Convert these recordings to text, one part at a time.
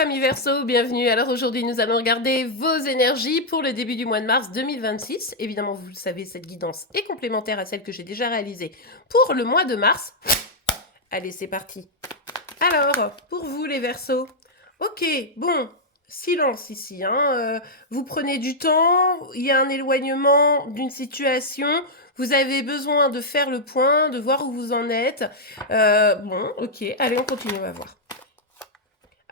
amis Verseau, bienvenue. Alors aujourd'hui nous allons regarder vos énergies pour le début du mois de mars 2026. Évidemment vous le savez, cette guidance est complémentaire à celle que j'ai déjà réalisée pour le mois de mars. Allez c'est parti. Alors pour vous les Verseaux, ok bon, silence ici. Vous prenez du temps, il y a un éloignement d'une situation, vous avez besoin de faire le point, de voir où vous en êtes. Bon ok, allez on continue, on va voir.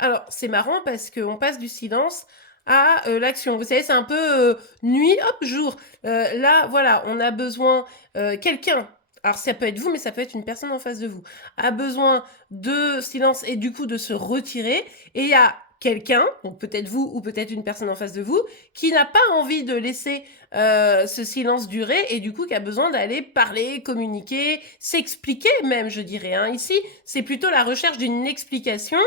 Alors, c'est marrant parce qu'on passe du silence à l'action. Vous savez, c'est un peu nuit, hop, jour. Là, voilà, on a besoin, quelqu'un, alors ça peut être vous, mais ça peut être une personne en face de vous, a besoin de silence et du coup de se retirer. Et il y a quelqu'un, donc peut-être vous ou peut-être une personne en face de vous, qui n'a pas envie de laisser ce silence durer et du coup qui a besoin d'aller parler, communiquer, s'expliquer même, je dirais. Ici, c'est plutôt la recherche d'une explication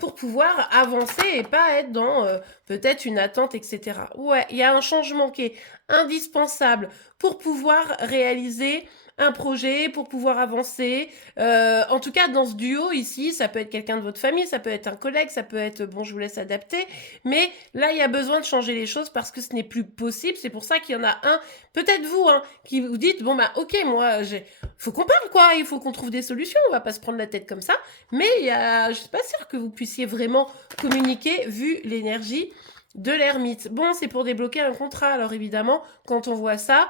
pour pouvoir avancer et pas être dans peut-être une attente, etc. Ouais, il y a un changement qui est indispensable pour pouvoir réaliser un projet, pour pouvoir avancer. En tout cas, dans ce duo ici, ça peut être quelqu'un de votre famille, ça peut être un collègue, ça peut être, bon, je vous laisse adapter. Mais là, il y a besoin de changer les choses parce que ce n'est plus possible. C'est pour ça qu'il y en a un, peut-être vous, qui vous dites, bon, bah, ok, moi, faut qu'on parle, quoi. Il faut qu'on trouve des solutions. On va pas se prendre la tête comme ça. Mais je suis pas sûre que vous puissiez vraiment communiquer vu l'énergie de l'ermite. Bon, c'est pour débloquer un contrat. Alors évidemment, quand on voit ça,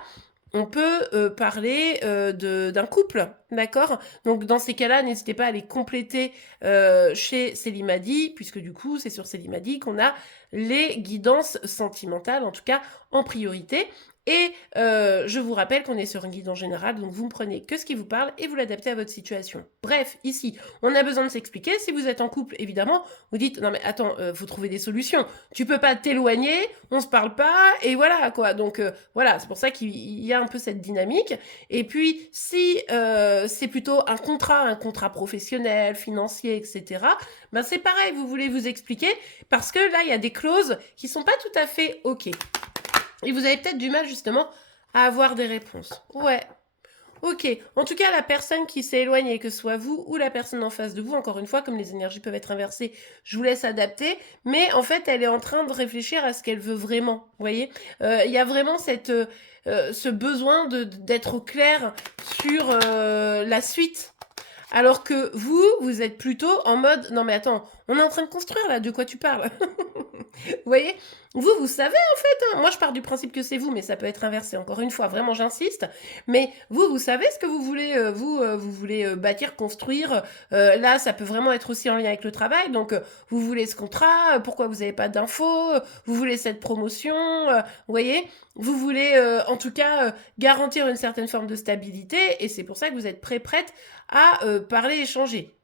on peut parler d'un couple, d'accord? Donc dans ces cas-là, n'hésitez pas à les compléter chez Célimadi, puisque du coup, c'est sur Célimadi qu'on a les guidances sentimentales, en tout cas en priorité. Et je vous rappelle qu'on est sur un guide en général, donc vous ne prenez que ce qui vous parle et vous l'adaptez à votre situation. Bref, ici, on a besoin de s'expliquer. Si vous êtes en couple, évidemment, vous dites, non mais attends, faut trouver des solutions. Tu peux pas t'éloigner, on se parle pas, et voilà, quoi. Donc voilà, c'est pour ça qu'il y a un peu cette dynamique. Et puis, si c'est plutôt un contrat professionnel, financier, etc., ben c'est pareil, vous voulez vous expliquer, parce que là, il y a des clauses qui sont pas tout à fait OK. Et vous avez peut-être du mal justement à avoir des réponses. Ouais. Ok. En tout cas, la personne qui s'est éloignée, que ce soit vous ou la personne en face de vous, encore une fois, comme les énergies peuvent être inversées, je vous laisse adapter. Mais en fait, elle est en train de réfléchir à ce qu'elle veut vraiment. Vous voyez, il y a vraiment ce besoin d'être au clair sur la suite. Alors que vous êtes plutôt en mode, non mais attends, on est en train de construire là, de quoi tu parles? Vous voyez, vous savez en fait, moi je pars du principe que c'est vous, mais ça peut être inversé, encore une fois, vraiment j'insiste, mais vous savez ce que vous voulez, vous voulez bâtir, construire, là ça peut vraiment être aussi en lien avec le travail, donc vous voulez ce contrat, pourquoi vous n'avez pas d'infos, vous voulez cette promotion, vous voyez, vous voulez en tout cas garantir une certaine forme de stabilité, et c'est pour ça que vous êtes prête à parler, échanger.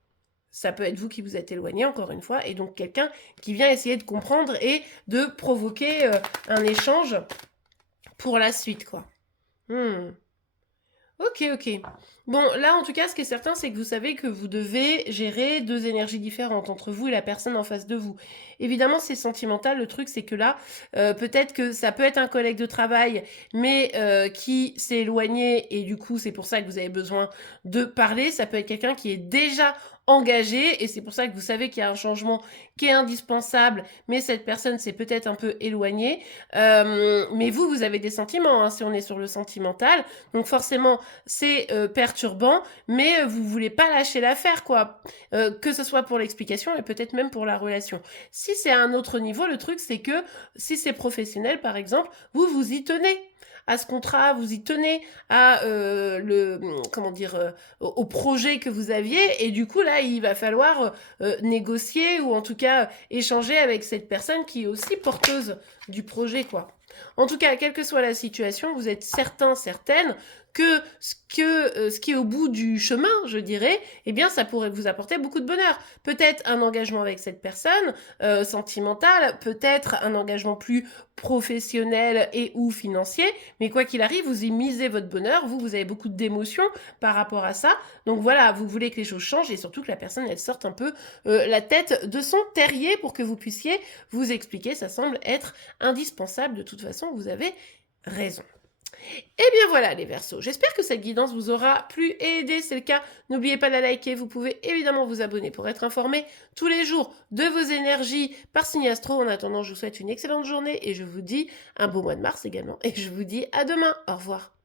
Ça peut être vous qui vous êtes éloigné, encore une fois, et donc quelqu'un qui vient essayer de comprendre et de provoquer un échange pour la suite, quoi. Hmm. Ok, ok. Bon, là, en tout cas, ce qui est certain, c'est que vous savez que vous devez gérer deux énergies différentes entre vous et la personne en face de vous. Évidemment, c'est sentimental. Le truc, c'est que là, peut-être que ça peut être un collègue de travail, mais qui s'est éloigné et du coup, c'est pour ça que vous avez besoin de parler. Ça peut être quelqu'un qui est déjà engagé et c'est pour ça que vous savez qu'il y a un changement qui est indispensable, mais cette personne s'est peut-être un peu éloignée. Mais vous avez des sentiments, si on est sur le sentimental. Donc forcément, c'est perturbant, mais vous voulez pas lâcher l'affaire, quoi. Que ce soit pour l'explication et peut-être même pour la relation. Si c'est à un autre niveau, le truc, c'est que si c'est professionnel, par exemple, vous y tenez à ce contrat, vous y tenez à au projet que vous aviez, et du coup là, il va falloir négocier ou en tout cas échanger avec cette personne qui est aussi porteuse du projet, quoi. En tout cas, quelle que soit la situation, vous êtes certaine que ce qui est au bout du chemin, je dirais, eh bien, ça pourrait vous apporter beaucoup de bonheur. Peut-être un engagement avec cette personne, sentimental, peut-être un engagement plus professionnel et ou financier, mais quoi qu'il arrive, vous y misez votre bonheur, vous avez beaucoup d'émotions par rapport à ça, donc voilà, vous voulez que les choses changent et surtout que la personne, elle sorte un peu la tête de son terrier pour que vous puissiez vous expliquer, ça semble être indispensable, de toute façon, vous avez raison. Et bien voilà les Verseaux, j'espère que cette guidance vous aura plu et aidé. C'est le cas, n'oubliez pas de la liker. Vous pouvez évidemment vous abonner pour être informé tous les jours de vos énergies par signe astro. En attendant, je vous souhaite une excellente journée et je vous dis un beau mois de mars également. Et je vous dis à demain. Au revoir.